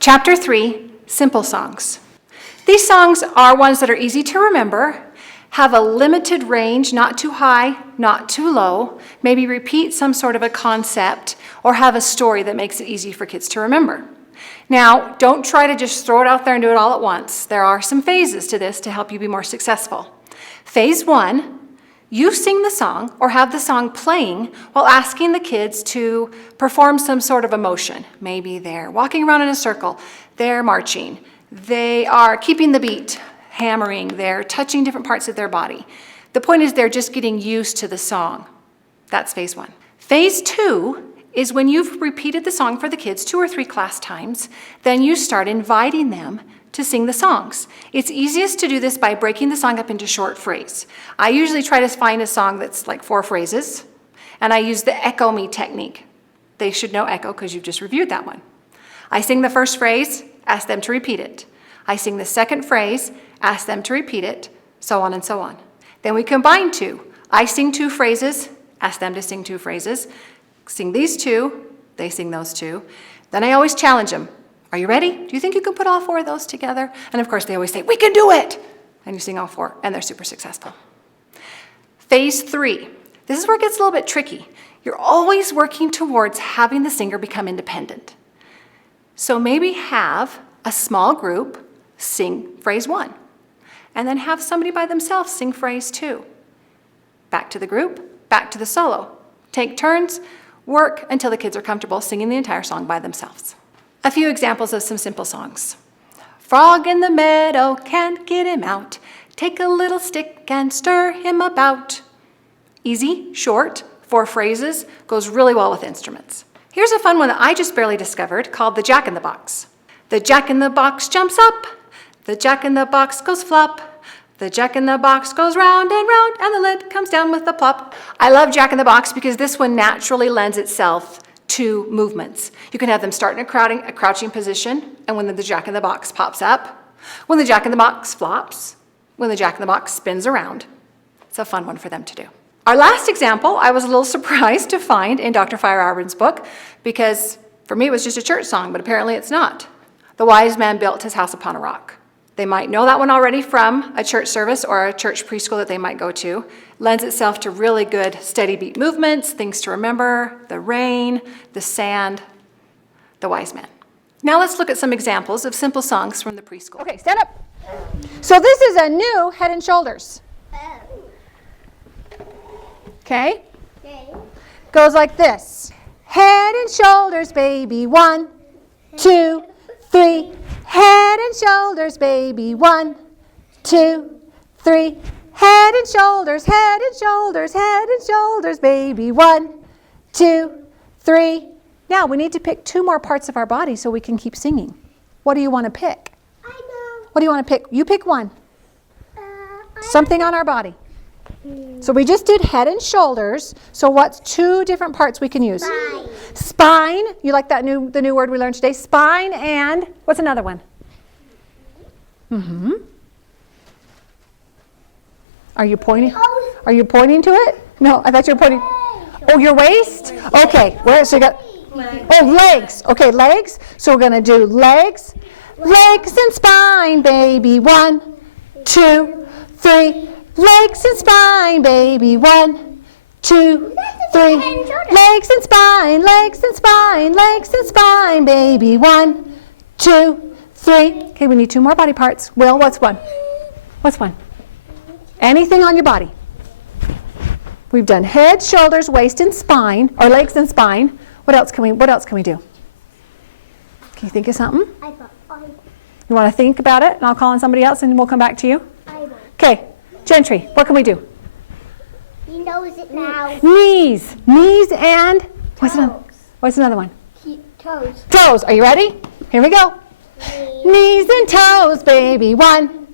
Chapter 3, Simple Songs. These songs are ones that are easy to remember, have a limited range, not too high, not too low, maybe repeat some sort of a concept, or have a story that makes it easy for kids to remember. Now, don't try to just throw it out there and do it all at once. There are some phases to this to help you be more successful. Phase 1, you sing the song or have the song playing while asking the kids to perform some sort of emotion. Maybe they're walking around in a circle, they're marching, they are keeping the beat, hammering, they're touching different parts of their body. The point is they're just getting used to the song. That's phase 1. Phase 2 is when you've repeated the song for the kids 2 or 3 class times, then you start inviting them to sing the songs. It's easiest to do this by breaking the song up into short phrases. I usually try to find a song that's like 4 phrases, and I use the echo me technique. They should know echo because you've just reviewed that one. I sing the first phrase, ask them to repeat it. I sing the second phrase, ask them to repeat it, so on and so on. Then we combine 2. I sing 2 phrases, ask them to sing 2 phrases, sing these 2, they sing those 2. Then I always challenge them. Are you ready? Do you think you can put all 4 of those together? And of course they always say, we can do it! And you sing all 4, and they're super successful. Phase 3. This is where it gets a little bit tricky. You're always working towards having the singer become independent. So maybe have a small group sing phrase 1, and then have somebody by themselves sing phrase 2. Back to the group, back to the solo. Take turns, work until the kids are comfortable singing the entire song by themselves. A few examples of some simple songs. Frog in the meadow, can't get him out. Take a little stick and stir him about. Easy, short, 4 phrases, goes really well with instruments. Here's a fun one that I just barely discovered called the Jack in the Box. The Jack in the Box jumps up. The Jack in the Box goes flop. The Jack in the Box goes round, and the lid comes down with a plop. I love Jack in the Box because this one naturally lends itself to movements. You can have them start in a crouching position, and when the Jack in the Box pops up, when the Jack in the Box flops, when the Jack in the Box spins around. It's a fun one for them to do. Our last example, I was a little surprised to find in Dr. Feyerabend's book, because for me it was just a church song, but apparently it's not. The wise man built his house upon a rock. They might know that one already from a church service or a church preschool that they might go to. Lends itself to really good steady beat movements, things to remember, the rain, the sand, the wise man. Now let's look at some examples of simple songs from the preschool. Okay, stand up. So this is a new Head and Shoulders. Okay? Goes like this. Head and shoulders, baby, 1, 2, 3. Head and shoulders, baby, 1, 2, 3. Head and shoulders, head and shoulders, head and shoulders, baby, 1, 2, 3. Now we need to pick 2 more parts of our body so we can keep singing. What do you want to pick? I know. What do you want to pick? You pick one. Something on our body. So we just did head and shoulders. So what's 2 different parts we can use? Spine. Spine. You like the new word we learned today? Spine and what's another one? Mm-hmm. Are you pointing? Are you pointing to it? No, I thought you were pointing. Oh, your waist? Okay. Where? So you got. Oh, legs. Okay, legs. So we're gonna do legs, legs and spine, baby. 1, 2, 3. Legs and spine, baby. 1, 2, 3. Legs and spine, legs and spine, legs and spine, baby. 1, 2, 3. Okay, we need 2 more body parts. Will, what's one? What's one? Anything on your body. We've done head, shoulders, waist, and spine, or legs and spine. What else can we do? Can you think of something? You want to think about it, and I'll call on somebody else, and we'll come back to you? Okay. Gentry, what can we do? He knows it now. Knees. Knees and what's another one? Toes. Toes. Are you ready? Here we go. Knees and toes, baby. 1,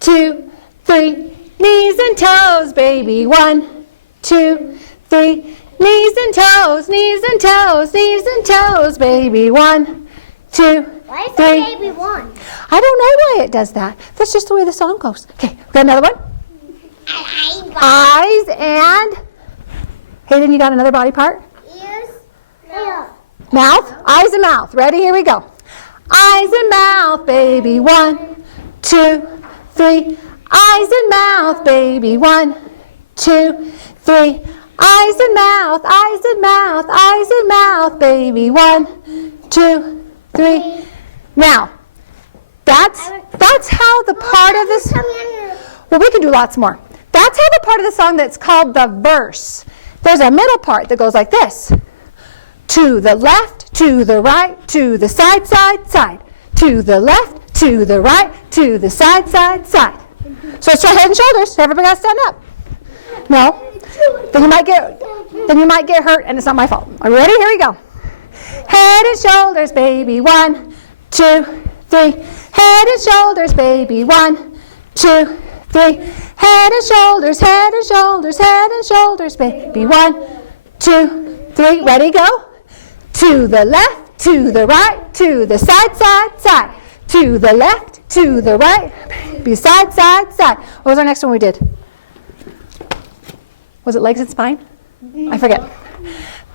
2, 3. Knees and toes, baby. 1, 2, 3. Knees and toes, knees and toes, knees and toes, baby. 1, 2, Why is 3. that baby 1? I don't know why it does that. That's just the way the song goes. Okay, got another one? Eyes and Hayden, you got another body part? Ears. No. Mouth. Eyes and mouth. Ready? Here we go. eyes and mouth, baby. 1, 2, 3. Eyes and mouth, baby. 1, 2, 3. Eyes and mouth, eyes and mouth, eyes and mouth, baby. 1, 2, 3. Now, that's how the part of this. Well, we can do lots more. That's how the part of the song that's called the verse. There's a middle part that goes like this. To the left, to the right, to the side, side, side. To the left, to the right, to the side, side, side. So it's right head and shoulders. Everybody got to stand up. No. Then you might get hurt, and it's not my fault. Are you ready? Here we go. Head and shoulders, baby. 1, 2, 3. Head and shoulders, baby. 1, 2, 3. Head and shoulders, head and shoulders, head and shoulders, baby. 1, 2, 3. Ready, go. To the left, to the right, to the side, side, side. To the left, to the right, baby. Side, side, side. What was our next one we did? Was it legs and spine? I forget.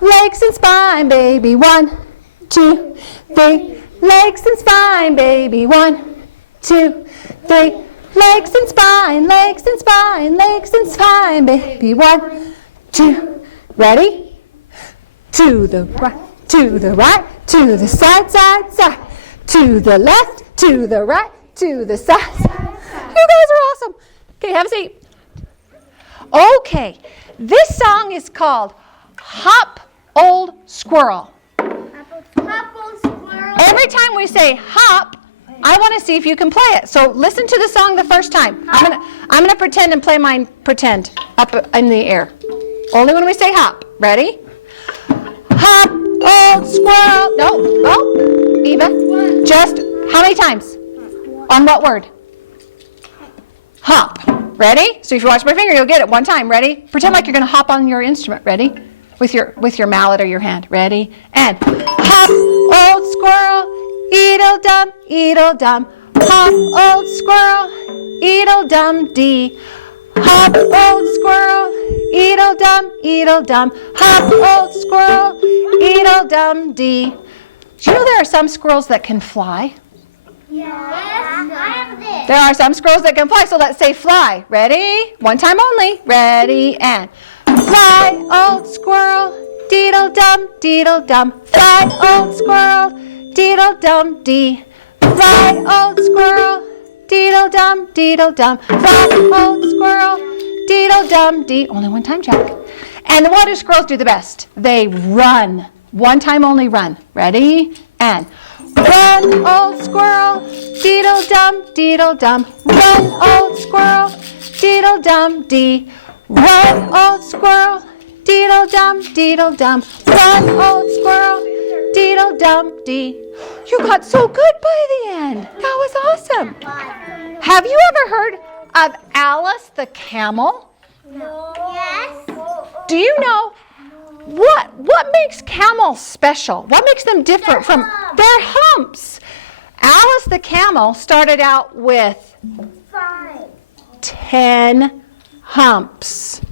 Legs and spine, baby. 1, 2, 3. Legs and spine, baby. 1, 2, 3. Legs and spine, legs and spine, legs and spine, baby. 1, 2. Ready? To the right, to the right, to the side, side, side. To the left, to the right, to the side, side. You guys are awesome. Okay, have a seat. Okay, this song is called Hop Old Squirrel. Every time we say hop, I want to see if you can play it. So listen to the song the first time. I'm gonna pretend and play mine pretend up in the air. Only when we say hop. Ready? Hop, old squirrel. No, Eva. Just how many times? On what word? Hop. Ready? So if you watch my finger, you'll get it one time. Ready? Pretend like you're gonna hop on your instrument. Ready? With your mallet or your hand. Ready? And hop, old squirrel. Eedle-dum, eedle-dum, hop, old squirrel, eedle-dum-dee. Hop, old squirrel, eedle-dum, eedle-dum, hop, old squirrel, eedle-dum-dee. Do you know there are some squirrels that can fly? Yes, I have this. There are some squirrels that can fly, so let's say fly. Ready? One time only. Ready, and fly, old squirrel, deedle-dum, deedle-dum, fly, old squirrel, deedle-dum-dee. Fly, old squirrel, deedle-dum, deedle-dum. Fly, old squirrel, deedle-dum-dee. Only one time, Jack. And what do squirrels do the best? They run. One time only, run. Ready? And run, old squirrel, deedle-dum, deedle-dum. Run, old squirrel, deedle-dum-dee. Run, old squirrel, deedle-dum, deedle-dum. Run, old squirrel, deedle-dum-dee. You got so good by the end. That was awesome. Have you ever heard of Alice the camel? No. Yes. Do you know what makes camels special? What makes them different from their humps? Alice the camel started out with 10 humps.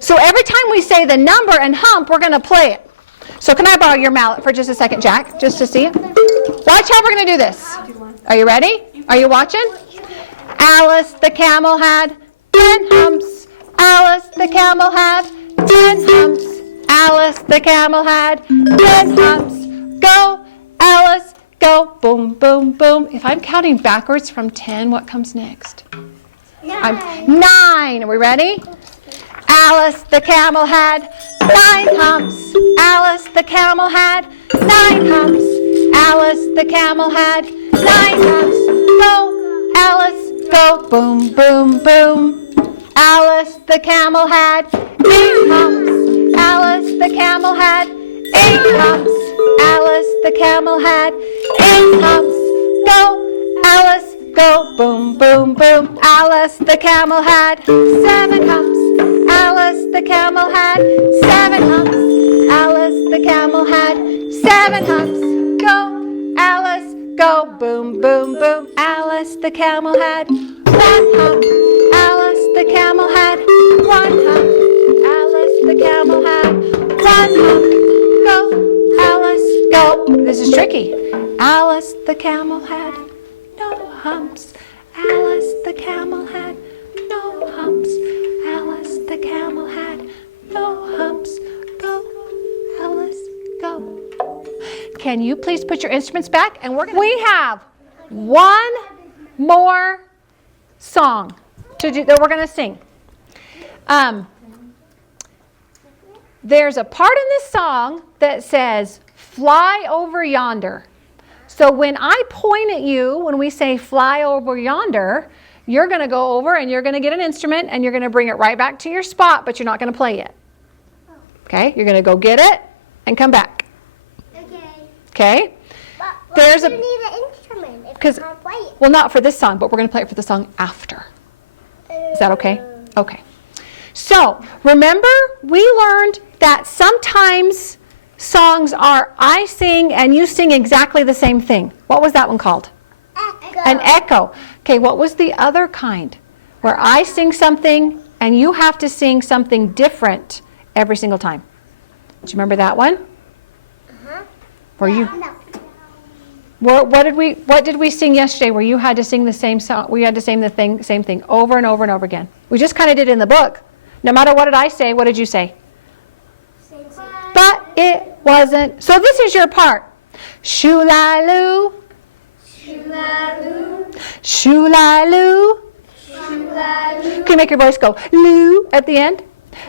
So every time we say the number and hump, we're going to play it. So can I borrow your mallet for just a second, Jack, just to see it? Watch how we're going to do this. Are you ready? Are you watching? Alice the camel had 10 humps. Alice the camel had 10 humps. Alice the camel had 10 humps. Go, Alice, go. Boom, boom, boom. If I'm counting backwards from 10, what comes next? 9. Are we ready? Alice the camel had 9 humps. Alice the camel had 9 humps. Alice the camel had 9 humps. Go, Alice, go. Boom, boom, boom. Alice the camel had 8 humps. Alice the camel had 8 humps. Alice the camel had 8 humps. Go, Alice, go. Boom, boom, boom. Alice the camel had 7 humps. Alice the camel had 7 humps. Alice the camel had 7 humps. Go, Alice, go. Boom, boom, boom. Alice the camel had 1 hump. Alice the camel had 1 hump. Alice the camel had 1 hump. Go, Alice, go. This is tricky. Alice the camel had no humps. Alice the camel had no humps. Alice the camel had no humps. Go, Alice, go. Can you please put your instruments back? And we have one more song that we're going to sing. There's a part in this song that says, fly over yonder. So when I point at you, when we say fly over yonder, you're going to go over and you're going to get an instrument and you're going to bring it right back to your spot, but you're not going to play it. Okay? You're going to go get it and come back. Okay? But There's why a- do you need an instrument if 'cause- you can't play it? Well, not for this song, but we're going to play it for the song after. Is that okay? Okay. So, remember, we learned that sometimes songs are I sing and you sing exactly the same thing. What was that one called? Echo. An echo. Okay, what was the other kind? Where I sing something and you have to sing something different every single time. Do you remember that one? Uh-huh. Where you No. what did we sing yesterday where you had to sing the same song? We had to sing the same thing over and over and over again. We just kind of did it in the book. No matter what did I say, what did you say? But it wasn't. So this is your part. Shoo-la-loo. Shoo-la-loo. Shoo-la-loo. Shoo-la-loo. Can you make your voice go loo at the end?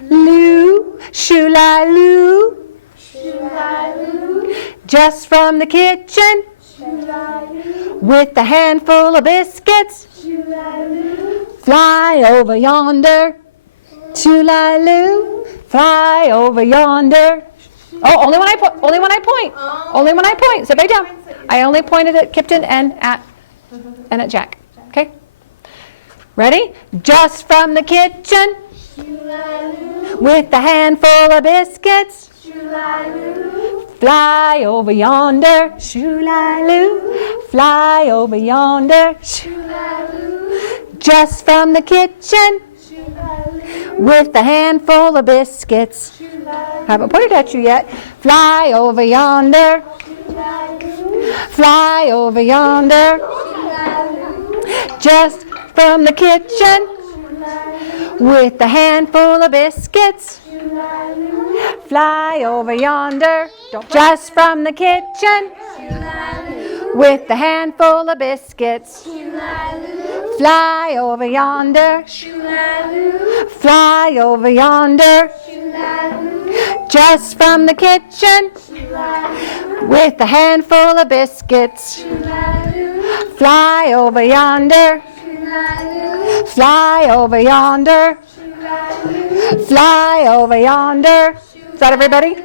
Loo. Shoo-la-loo. Shoo-la-loo. Just from the kitchen Shoo-la-loo. with a handful of biscuits. Shoo-la-loo. Fly over yonder. Shoo-la-loo. Fly over yonder. Oh, only when I point. Only when I point. Only when I point. Sit back down. I only pointed at Kipton and at Jack. Okay? Ready? Just from the kitchen Shoo-la-loo. with a handful of biscuits. Shoo-la-loo. Fly over yonder. Shoo-la-loo. Fly over yonder. Shoo-la-loo. Just from the kitchen Shoo-la-loo. with a handful of biscuits. Shoo-la-loo. Haven't pointed at you yet. Fly over yonder. Shoo-la-loo. Fly over yonder. Shoo-la-loo. Just from the kitchen with a handful of biscuits. Shoo-la-loo. Fly over yonder. Just from the kitchen Shoo-la-loo. with a handful of biscuits. Shoo-la-loo. Fly over yonder. Shoo-la-loo. Fly over yonder. Shoo-la-loo. Just from the kitchen Shoo-la-loo. with a handful of biscuits. Shoo-la-loo. Fly over yonder. Shoo-la-loo. Fly over yonder. Shoo-la-loo. Fly over yonder. Is that everybody?